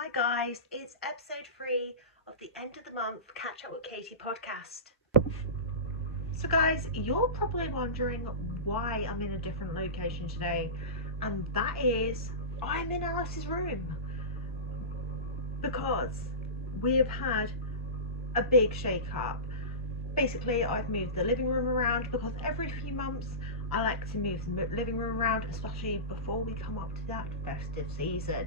Hi guys, it's episode 3 of the end of the month Catch Up with Katie podcast. So guys, you're probably wondering why I'm in a different location today, and that is I'm in Alice's room because we've had a big shake up. Basically, I've moved the living room around because every few months I like to move the living room around, especially before we come up to that festive season.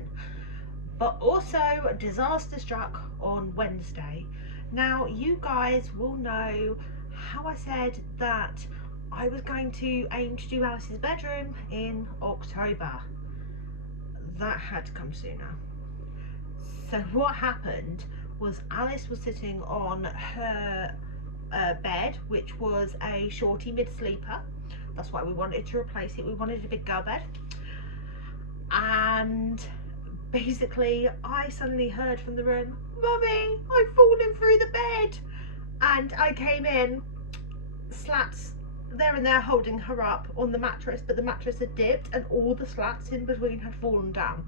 But also, disaster struck on Wednesday. Now, you guys will know how I said that I was going to aim to do Alice's bedroom in October. That had to come sooner. So what happened was Alice was sitting on her bed, which was a shorty mid-sleeper. That's why we wanted to replace it. We wanted a big girl bed. And basically, I suddenly heard from the room, "Mummy, I've fallen through the bed." And I came in, slats there and there holding her up on the mattress, but the mattress had dipped and all the slats in between had fallen down.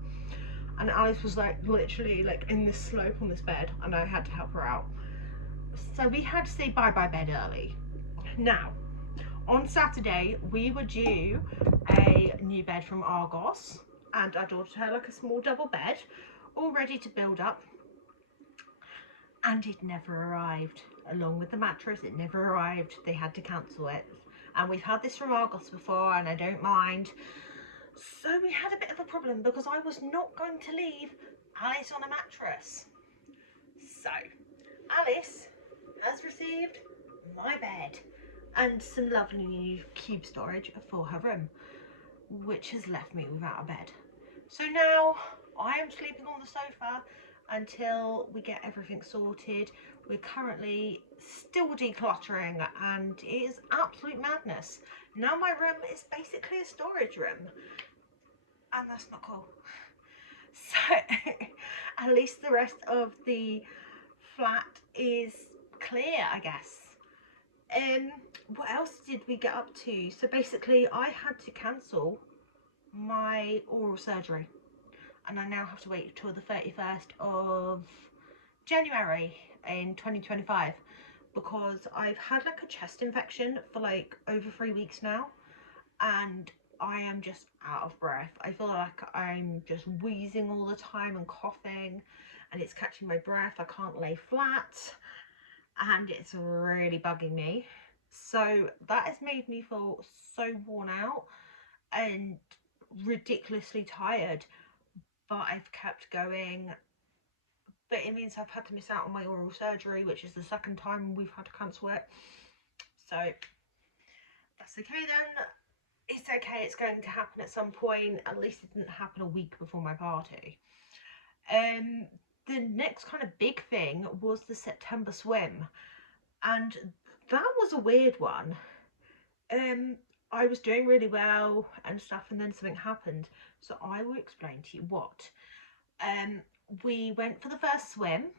And Alice was like literally like in this slope on this bed, and I had to help her out. So we had to say bye-bye bed early. Now, on Saturday, we were due a new bed from Argos, and I'd ordered her like a small double bed, all ready to build up, and it never arrived. Along with the mattress, it never arrived. They had to cancel it, and we've had this from Argos before, and I don't mind. So we had a bit of a problem because I was not going to leave Alice on a mattress. So Alice has received my bed and some lovely new cube storage for her room, which has left me without a bed. So now I am sleeping on the sofa until we get everything sorted. We're currently still decluttering, and it is absolute madness. Now my room is basically a storage room, and that's not cool. So at least the rest of the flat is clear, I guess. What else did we get up to? So basically I had to cancel my oral surgery, and I now have to wait till the 31st of January in 2025 because I've had like a chest infection for like over 3 weeks now, and I am just out of breath. I feel like I'm just wheezing all the time and coughing, and it's catching my breath. I can't lay flat, and it's really bugging me. So that has made me feel so worn out and ridiculously tired, but I've kept going. But it means I've had to miss out on my oral surgery, which is the second time we've had to cancel it. So that's okay then. It's okay, it's going to happen at some point. At least it didn't happen a week before my party. The next kind of big thing was the September swim, and that was a weird one. I was doing really well and stuff, and then something happened. So I will explain to you what. We went for the first swim,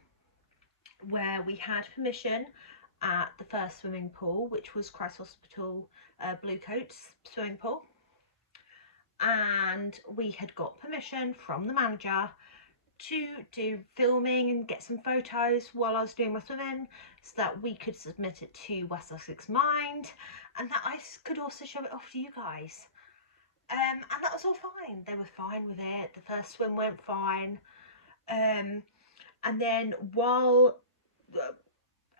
where we had permission at the first swimming pool, which was Christ Hospital Blue Coats swimming pool, and we had got permission from the manager to do filming and get some photos while I was doing my swimming, so that we could submit it to West Sussex Mind, and that I could also show it off to you guys. And that was all fine. They were fine with it. The first swim went fine. And then while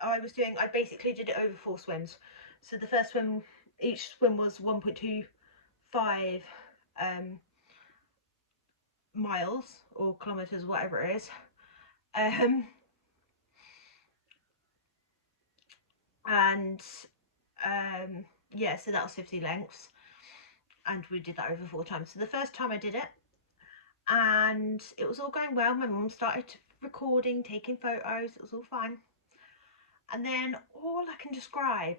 I was doing, I basically did it over 4 swims. So the first swim, each swim was 1.25 miles or kilometers, whatever it is. Yeah, so that was 50 lengths, and we did that over 4 times. So the first time I did it, and it was all going well. My mum started recording, taking photos. It was all fine. And then all I can describe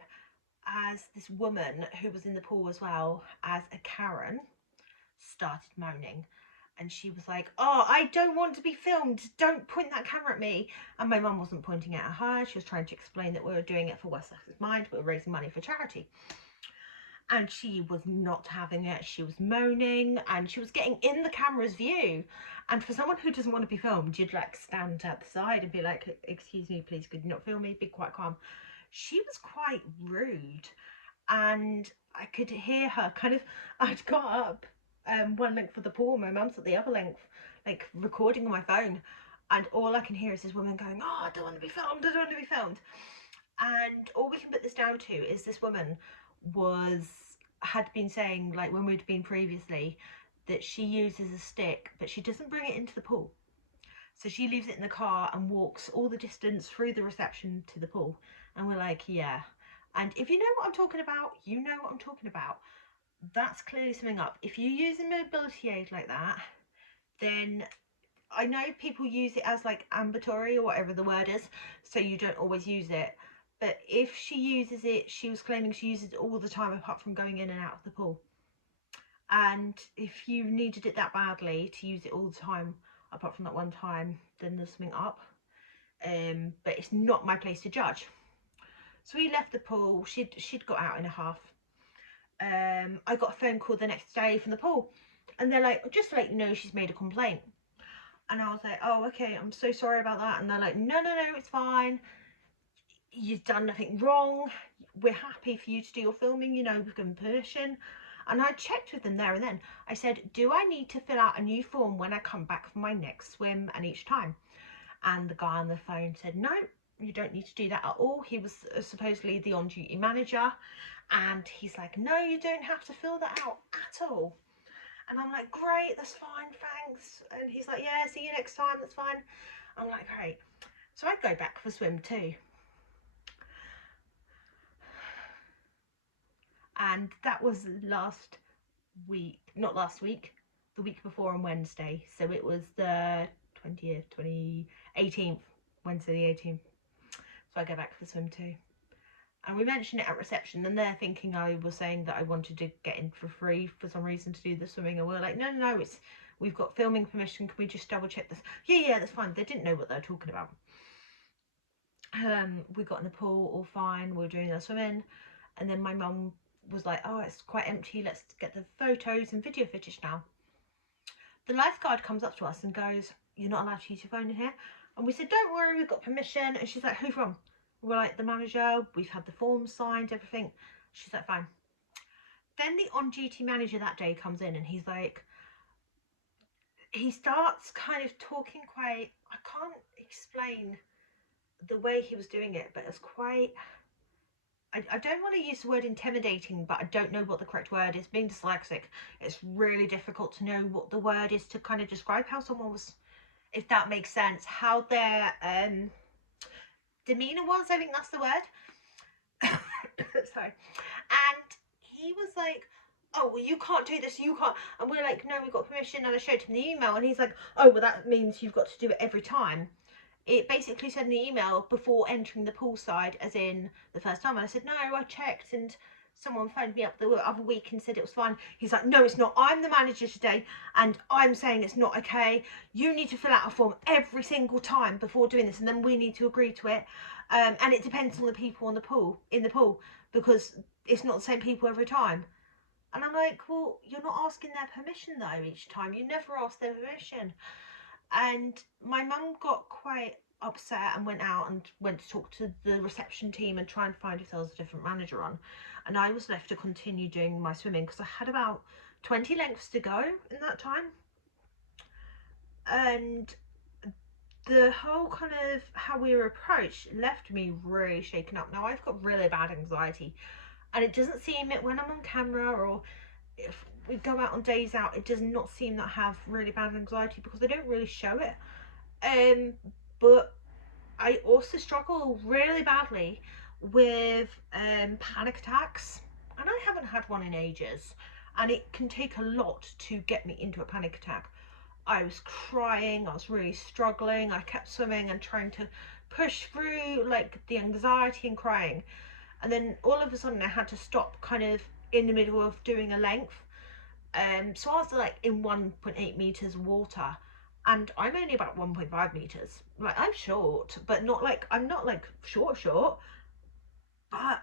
as this woman who was in the pool as well as a Karen started moaning, and she was like, "Oh, I don't want to be filmed, don't point that camera at me." And my mum wasn't pointing it at her. She was trying to explain that we were doing it for West Sussex Mind, we were raising money for charity. and she was not having it. She was moaning and she was getting in the camera's view. And for someone who doesn't want to be filmed, you'd like stand at the side and be like, excuse me, please, could you not film me? Be quite calm. She was quite rude, and I could hear her kind of, I'd got up one length of the pool, my mum's at the other length, like recording on my phone, and all I can hear is this woman going, oh, I don't want to be filmed, I don't want to be filmed. And all we can put this down to is this woman had been saying, like when we'd been previously, that she uses a stick but she doesn't bring it into the pool, so she leaves it in the car and walks all the distance through the reception to the pool. And we're like, yeah. And if you know what I'm talking about, you know what I'm talking about. That's clearly something up. If you use a mobility aid like that, then I know people use it as like ambulatory or whatever the word is, so you don't always use it. But if she uses it, she was claiming she uses it all the time apart from going in and out of the pool. And if you needed it that badly to use it all the time apart from that one time, then there's something up. But it's not my place to judge. So we left the pool. She'd got out in a half. I got a phone call the next day from the pool, and they're like, just to let you know, she's made a complaint. And I was like, oh, okay, I'm so sorry about that. And they're like, no, it's fine. You've done nothing wrong. We're happy for you to do your filming, you know, we've given permission. And I checked with them there and then. I said, do I need to fill out a new form when I come back from my next swim and each time? And the guy on the phone said, no, you don't need to do that at all. He was supposedly the on-duty manager. And he's like, no, you don't have to fill that out at all. And I'm like, great, that's fine, thanks. And he's like, yeah, see you next time, that's fine. I'm like, great. So I go back for swim 2. And that was last week, not last week, the week before on Wednesday. So it was the 18th, Wednesday the 18th. So I go back for swim 2. And we mentioned it at reception, and they're thinking I was saying that I wanted to get in for free for some reason to do the swimming. And we're like, no, we've got filming permission. Can we just double check this? Yeah, that's fine. They didn't know what they were talking about. We got in the pool, all fine. We were doing our swimming. And then my mum was like, oh, it's quite empty. Let's get the photos and video footage now. The lifeguard comes up to us and goes, you're not allowed to use your phone in here. And we said, don't worry, we've got permission. And she's like, who from? We're like, the manager, we've had the forms signed, everything. She's like, fine. Then the on-duty manager that day comes in and he's like, he starts kind of talking quite, I can't explain the way he was doing it, but it's quite, I don't want to use the word intimidating, but I don't know what the correct word is. Being dyslexic, it's really difficult to know what the word is to kind of describe how someone was, if that makes sense, how their demeanor was. I think that's the word. Sorry. And he was like, oh, well, you can't do this, you can't. And we're like, no, we got permission. And I showed him the email and he's like, oh, well, that means you've got to do it every time. It basically said in the email before entering the poolside, as in the first time. And I said, no, I checked, and someone phoned me up the other week and said it was fine. He's like, no, it's not. I'm the manager today and I'm saying it's not okay. You need to fill out a form every single time before doing this, and then we need to agree to it. And it depends on the people in the pool, because it's not the same people every time. And I'm like, well, you're not asking their permission though each time. You never ask their permission. And my mum got quite upset and went out and went to talk to the reception team and try and find if there was a different manager on. And I was left to continue doing my swimming because I had about 20 lengths to go in that time. And the whole kind of how we were approached left me really shaken up. Now I've got really bad anxiety, and it doesn't seem it when I'm on camera, or if we go out on days out, it does not seem that I have really bad anxiety because I don't really show it. But I also struggle really badly with panic attacks, and I haven't had one in ages, and it can take a lot to get me into a panic attack. I was crying, I was really struggling, I kept swimming and trying to push through like the anxiety and crying, and then all of a sudden I had to stop kind of in the middle of doing a length. So I was like in 1.8 meters of water, and I'm only about 1.5 meters. Like, I'm short, but not like, I'm not like short, but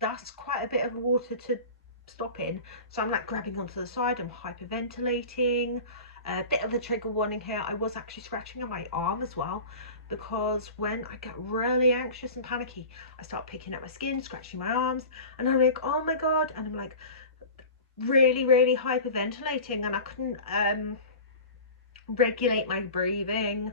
that's quite a bit of water to stop in. So I'm like grabbing onto the side, I'm hyperventilating. A bit of a trigger warning here, I was actually scratching on my arm as well, because when I get really anxious and panicky, I start picking at my skin, scratching my arms, and I'm like, oh my god, and I'm like really hyperventilating, and I couldn't regulate my breathing.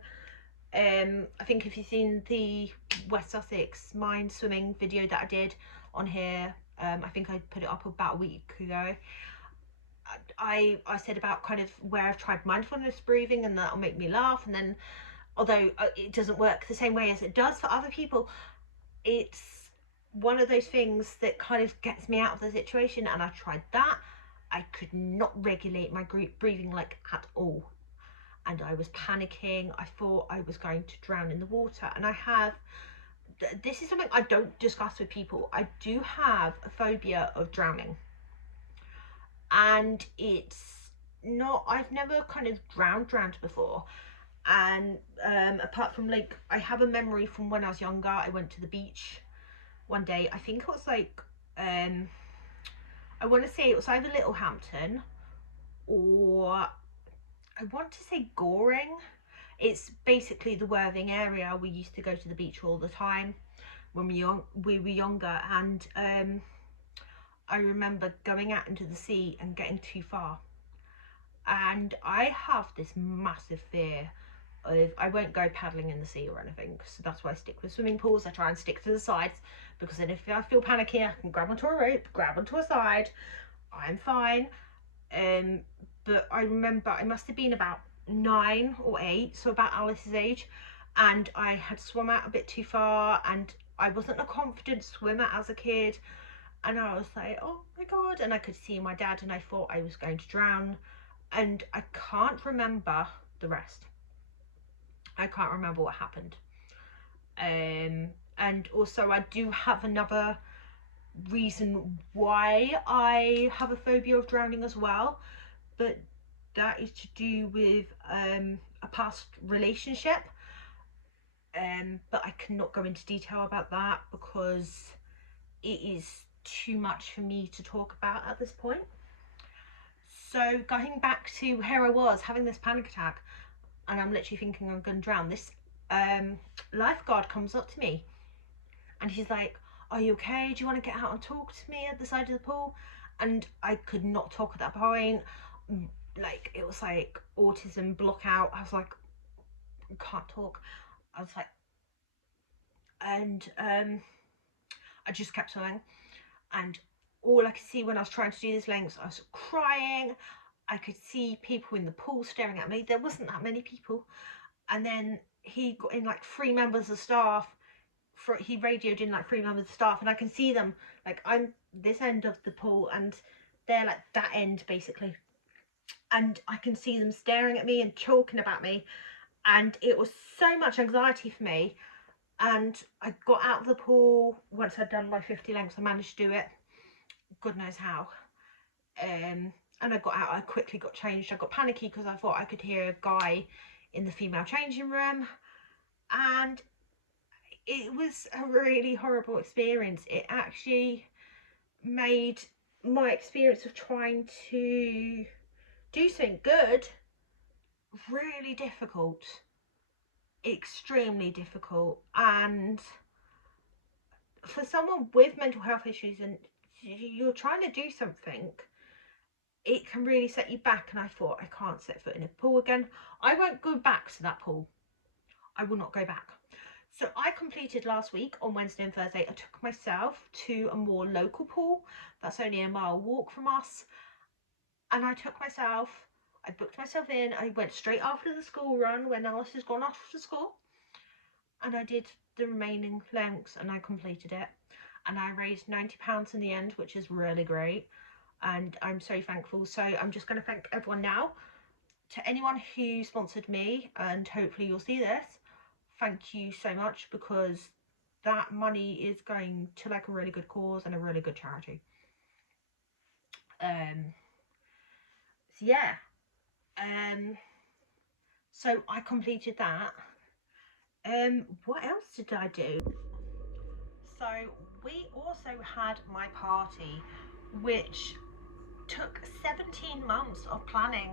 I think if you've seen the West Sussex mind swimming video that I did on here, I think I put it up about a week ago. I said about kind of where I've tried mindfulness breathing and that'll make me laugh, and then although it doesn't work the same way as it does for other people, it's one of those things that kind of gets me out of the situation, and I tried that. I could not regulate my breathing like at all, and I was panicking. I thought I was going to drown in the water, and this is something I don't discuss with people. I do have a phobia of drowning, and it's not, I've never kind of drowned before. And apart from, like, I have a memory from when I was younger. I went to the beach one day. I think it was like I want to say it was either Littlehampton or I want to say Goring. It's basically the Worthing area. We used to go to the beach all the time when we were younger, and I remember going out into the sea and getting too far. And I have this massive fear of, I won't go paddling in the sea or anything, so that's why I stick with swimming pools. I try and stick to the sides, because then if I feel panicky, I can grab onto a rope, grab onto a side, I'm fine. But I remember I must have been about 9 or 8, so about Alice's age, and I had swum out a bit too far, and I wasn't a confident swimmer as a kid, and I was like, oh my god, and I could see my dad, and I thought I was going to drown, and I can't remember the rest. I can't remember what happened. And also I do have another reason why I have a phobia of drowning as well, but that is to do with a past relationship. But I cannot go into detail about that because it is too much for me to talk about at this point. So going back to where I was having this panic attack, and I'm literally thinking I'm going to drown, this lifeguard comes up to me and he's like, are you okay? Do you want to get out and talk to me at the side of the pool? And I could not talk at that point. Like, it was like autism block out. I was like, I can't talk. I was like, and I just kept swimming. And all I could see when I was trying to do these lengths, I was crying. I could see people in the pool staring at me. There wasn't that many people. And then he got in like 3 members of staff. He radioed in like 3 members of staff, and I can see them. Like, I'm this end of the pool and they're like that end basically, and I can see them staring at me and talking about me, and it was so much anxiety for me. And I got out of the pool once I'd done my 50 lengths. I managed to do it, God knows how. And I got out, I quickly got changed. I got panicky because I thought I could hear a guy in the female changing room, and it was a really horrible experience. It actually made my experience of trying to do something good really difficult, extremely difficult. And for someone with mental health issues and you're trying to do something, it can really set you back. And I thought, I can't set foot in a pool again. I won't go back to that pool. I will not go back. So I completed last week on Wednesday and Thursday. I took myself to a more local pool that's only a mile walk from us, and I booked myself in. I went straight after the school run when Alice has gone off to school, and I did the remaining lengths and I completed it, and I raised £90 in the end, which is really great, and I'm so thankful. So I'm just going to thank everyone now. To anyone who sponsored me, and hopefully you'll see this, thank you so much, because that money is going to like a really good cause and a really good charity. So yeah, so I completed that. What else did I do? So we also had my party, which took 17 months of planning,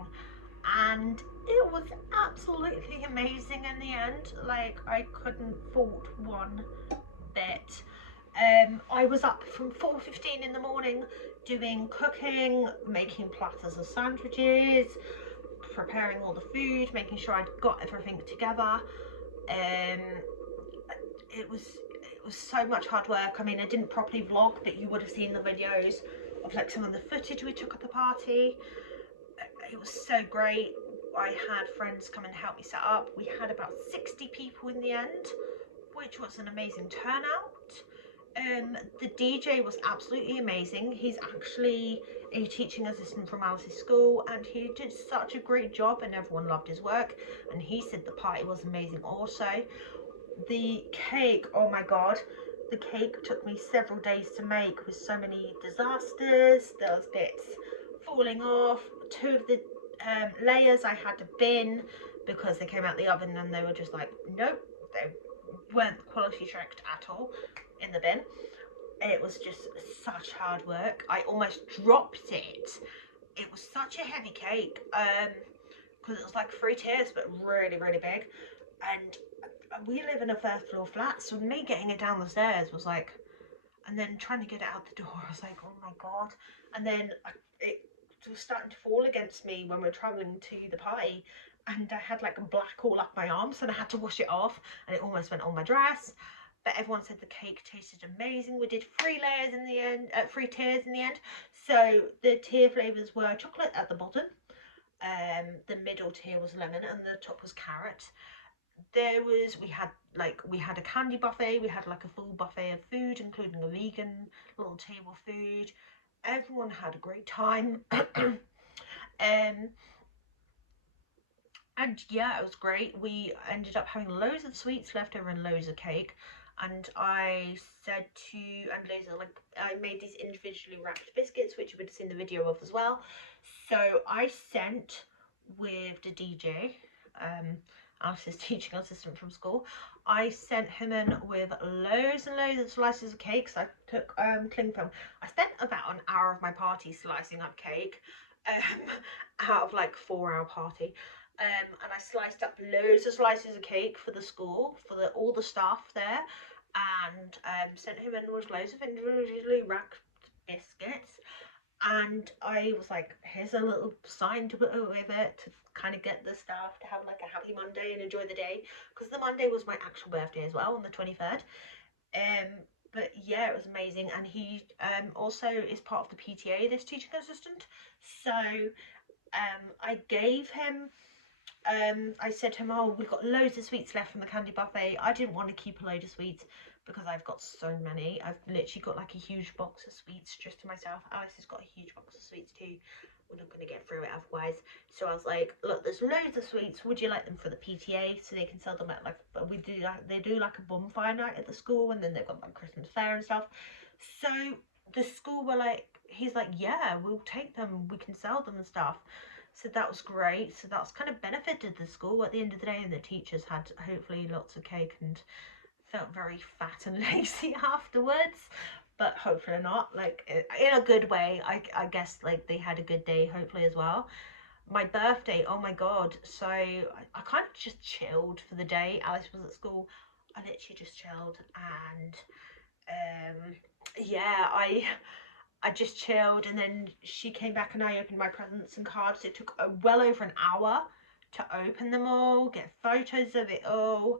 and it was absolutely amazing in the end. Like, I couldn't fault one bit. I was up from 4:15 in the morning doing cooking, making platters of sandwiches, preparing all the food, making sure I'd got everything together. Um, it was so much hard work. I mean, I didn't properly vlog, but you would have seen the videos of like some of the footage we took at the party. It was so great. I had friends come and help me set up. We had about 60 people in the end, which was an amazing turnout. The DJ was absolutely amazing. He's actually a teaching assistant from Alice's school, and he did such a great job, and everyone loved his work. And he said the party was amazing also. The cake, oh my god, the cake took me several days to make with so many disasters. There was bits falling off. Two of the layers I had to bin because they came out the oven and they were just like, nope, they weren't quality checked at all in the bin. It was just such hard work. I almost dropped it. It was such a heavy cake because it was like 3 tiers but really, really big. And we live in a first floor flat, so me getting it down the stairs was like, and then trying to get it out the door, I was like, oh my god. And then it was starting to fall against me when we were travelling to the party, and I had like a black all up my arms, and I had to wash it off, and it almost went on my dress. But everyone said the cake tasted amazing. We did 3 layers in the end, 3 tiers in the end. So the tier flavours were chocolate at the bottom, the middle tier was lemon, and the top was carrot. We had a candy buffet. We had like a full buffet of food, including a vegan little table food. Everyone had a great time. And yeah, it was great. We ended up having loads of sweets left over and loads of cake. And I said to, and loads of like, I made these individually wrapped biscuits, which you would have seen the video of as well. So I sent with the DJ, Alice's teaching assistant from school, I sent him in with loads and loads of slices of cake. So I took cling film. I spent about an hour of my party slicing up cake, out of like 4-hour party. And I sliced up loads of slices of cake for the school, for all the staff there, and sent him in with loads of individually wrapped biscuits. And I was like, here's a little sign to put with it to kind of get the staff to have like a happy Monday and enjoy the day, because the Monday was my actual birthday as well, on the 23rd. But yeah, it was amazing. And he also is part of the PTA, this teaching assistant. So I gave him, I said to him, oh, we've got loads of sweets left from the candy buffet. I didn't want to keep a load of sweets because I've got so many. I've literally got like a huge box of sweets just to myself. Alice has got a huge box of sweets too. We're not going to get through it otherwise. So I was like, look, there's loads of sweets. Would you like them for the PTA so they can sell them at like, they do like a bonfire night at the school, and then they've got like Christmas fair and stuff. So the school were like, he's like, yeah, we'll take them. We can sell them and stuff. So that was great. So that's kind of benefited the school at the end of the day, and the teachers had hopefully lots of cake and felt very fat and lazy afterwards, but hopefully not, like in a good way. I guess like they had a good day hopefully as well. My birthday, oh my god, so I kind of just chilled for the day. Alice was at school, I literally just chilled, and yeah, I just chilled, and then she came back and I opened my presents and cards. It took well over an hour to open them all, get photos of it all.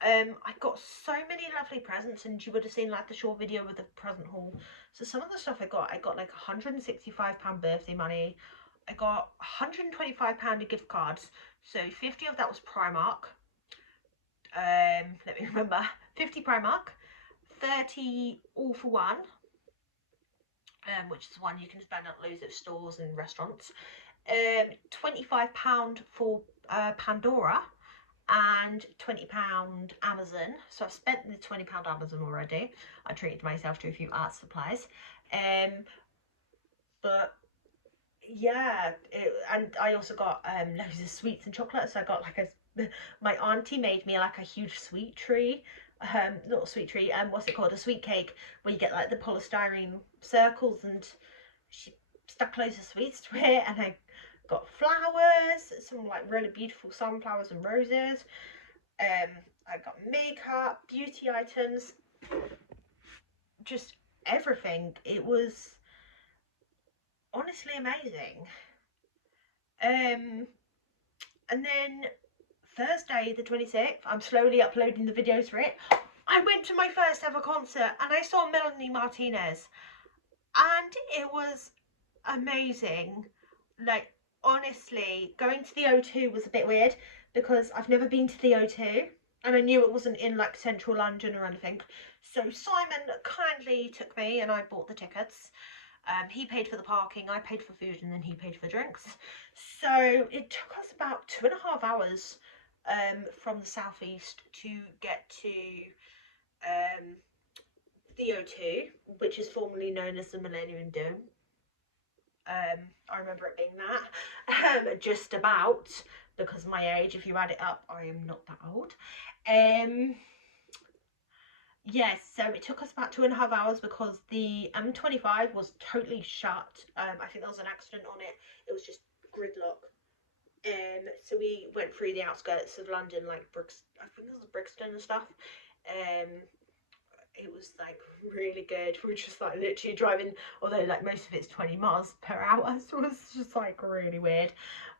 I got so many lovely presents, and you would have seen like the short video with the present haul. So some of the stuff I got like £165 birthday money. I got £125 of gift cards. So 50 of that was Primark. Let me remember. 50 Primark, 30 All for One, which is one you can spend at loads of stores and restaurants. £25 for Pandora, and £20 Amazon. So I've spent the £20 Amazon already. I treated myself to a few art supplies. But yeah, and I also got loads of sweets and chocolate. So I got like my auntie made me like a huge sweet tree not a sweet treat, what's it called, a sweet cake, where you get like the polystyrene circles, and she stuck loads of sweets to it, and I got flowers, some like really beautiful sunflowers and roses. I got makeup, beauty items, just everything. It was honestly amazing. And then Thursday the 26th, I'm slowly uploading the videos for it. I went to my first ever concert and I saw Melanie Martinez, and it was amazing. Like, honestly, going to the O2 was a bit weird because I've never been to the O2 and I knew it wasn't in like central London or anything. So Simon kindly took me and I bought the tickets. He paid for the parking, I paid for food, and then he paid for drinks. So it took us about 2.5 hours from the southeast to get to the O2, which is formerly known as the Millennium Dome. I remember it being that, just about, because of my age. If you add it up, I am not that old. Yes, so it took us about 2.5 hours because the M25 was totally shut. I think there was an accident on it. It was just gridlock. So we went through the outskirts of London, like I think it was Brixton and stuff. It was like really good. We were just like literally driving, although like most of it's 20 miles per hour, so it was just like really weird.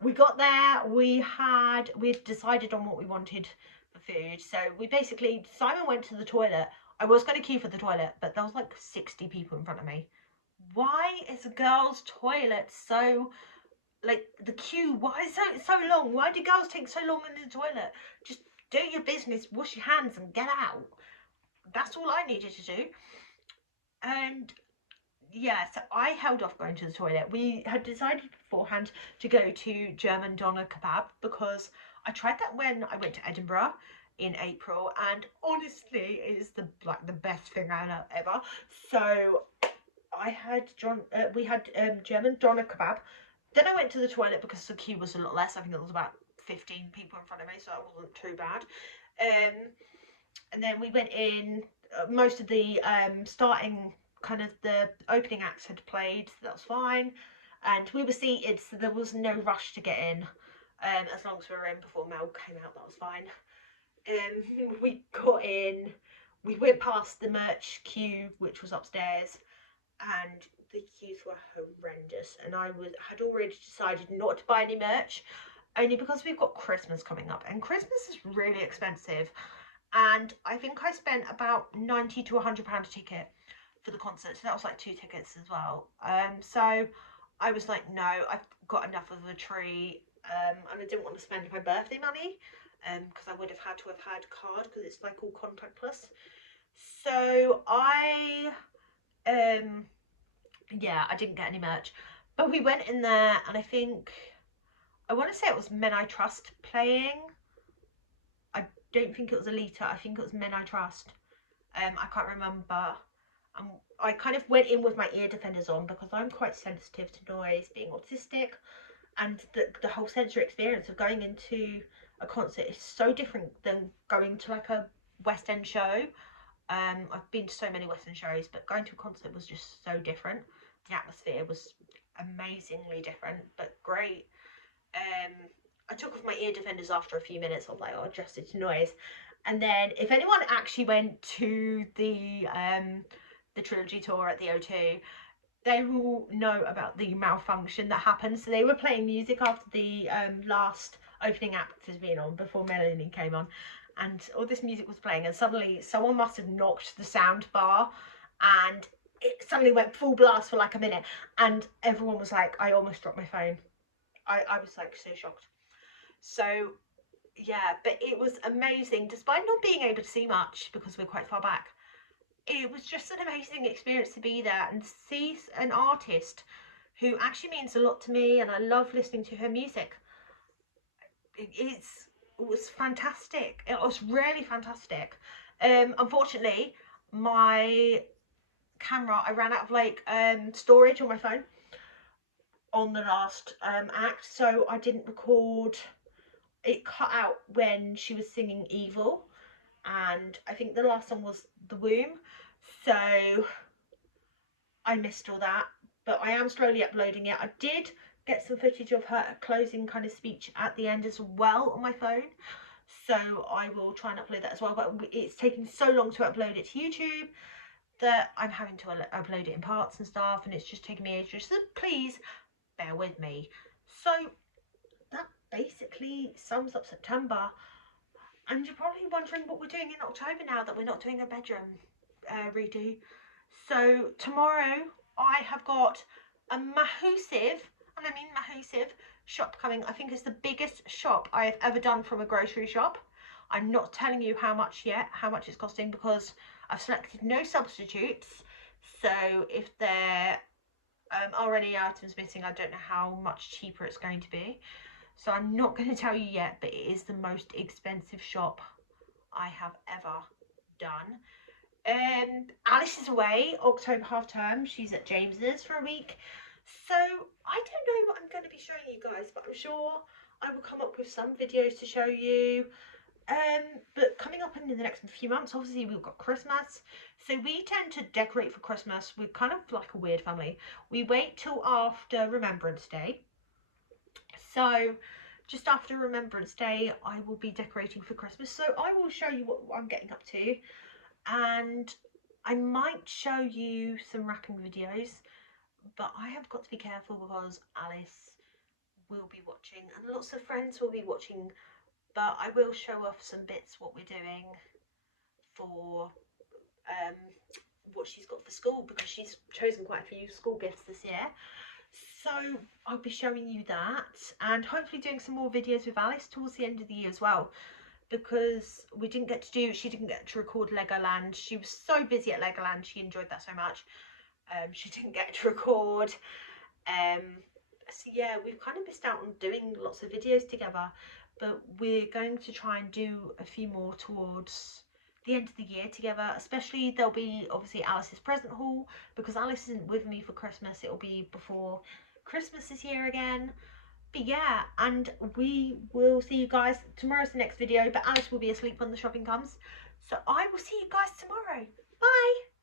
We got there, we'd decided on what we wanted for food, so we basically, Simon went to the toilet. I was going to queue for the toilet, but there was like 60 people in front of me. Why is a girl's toilet so, like, the queue, why is it so long? Why do girls take so long in the toilet? Just do your business, wash your hands and get out. That's all I needed to do. And yeah, so I held off going to the toilet. We had decided beforehand to go to German doner kebab because I tried that when I went to Edinburgh in April, and honestly it is the best thing I know ever. So I had we had German doner kebab. Then I went to the toilet because the queue was a lot less. I think it was about 15 people in front of me, so that wasn't too bad. And then we went in, most of the starting, kind of the opening acts had played, so that was fine. And we were seated, so there was no rush to get in. As long as we were in before Mel came out, that was fine. We got in, we went past the merch queue, which was upstairs, and the queues were horrendous. And I had already decided not to buy any merch, only because we've got Christmas coming up, and Christmas is really expensive. And I think I spent about £90 to £100 a ticket for the concert, so that was like 2 tickets as well. So I was like, no, I've got enough of a tree, and I didn't want to spend my birthday money, because I would have had to have had card, because it's like all contactless. So yeah, I didn't get any merch, but we went in there, and I want to say it was Men I Trust playing. Don't think it was Alita, I think it was Men I Trust. I can't remember. I kind of went in with my ear defenders on because I'm quite sensitive to noise, being autistic, and the whole sensory experience of going into a concert is so different than going to like a West End show. I've been to so many West End shows, but going to a concert was just so different. The atmosphere was amazingly different, but great. I took off my ear defenders after a few minutes. I was like, oh, adjusted to noise. And then if anyone actually went to the trilogy tour at the O2, they will know about the malfunction that happened. So they were playing music after the last opening act has been on, before Melanie came on, and all this music was playing, and suddenly someone must have knocked the sound bar, and it suddenly went full blast for like a minute, and everyone was like, I almost dropped my phone. I was like so shocked. So yeah, but it was amazing, despite not being able to see much because we're quite far back. It was just an amazing experience to be there and see an artist who actually means a lot to me, and I love listening to her music. It was fantastic. It was really fantastic. Unfortunately, my camera, I ran out of like storage on my phone on the last act, so I didn't record. It cut out when she was singing Evil, and I think the last one was the womb, so I missed all that, but I am slowly uploading it. I did get some footage of her closing kind of speech at the end as well on my phone, so I will try and upload that as well, but it's taking so long to upload it to YouTube that I'm having to upload it in parts and stuff, and it's just taking me ages, so please bear with me. So that basically sums up September, and you're probably wondering what we're doing in October now that we're not doing a bedroom redo. So tomorrow I have got a massive, and I mean massive, shop coming. I think it's the biggest shop I have ever done from a grocery shop. I'm not telling you how much yet, how much it's costing, because I've selected no substitutes. So if there are any items missing, I don't know how much cheaper it's going to be. So I'm not going to tell you yet, but it is the most expensive shop I have ever done. Alice is away, October half term. She's at James's for a week. So I don't know what I'm going to be showing you guys, but I'm sure I will come up with some videos to show you. But coming up in the next few months, obviously we've got Christmas. So we tend to decorate for Christmas. We're kind of like a weird family. We wait till after Remembrance Day. So just after Remembrance Day, I will be decorating for Christmas. So I will show you what I'm getting up to. And I might show you some wrapping videos, but I have got to be careful because Alice will be watching and lots of friends will be watching, but I will show off some bits what we're doing for what she's got for school, because she's chosen quite a few school gifts this year. So I'll be showing you that, and hopefully doing some more videos with Alice towards the end of the year as well, because she didn't get to record Legoland. She was so busy at Legoland, she enjoyed that so much. She didn't get to record. So yeah, we've kind of missed out on doing lots of videos together, but we're going to try and do a few more towards the end of the year together. Especially there'll be obviously Alice's present haul, because Alice isn't with me for Christmas. It'll be before Christmas is here again. But yeah, and we will see you guys. Tomorrow's the next video, but Alice will be asleep when the shopping comes. So I will see you guys tomorrow. Bye!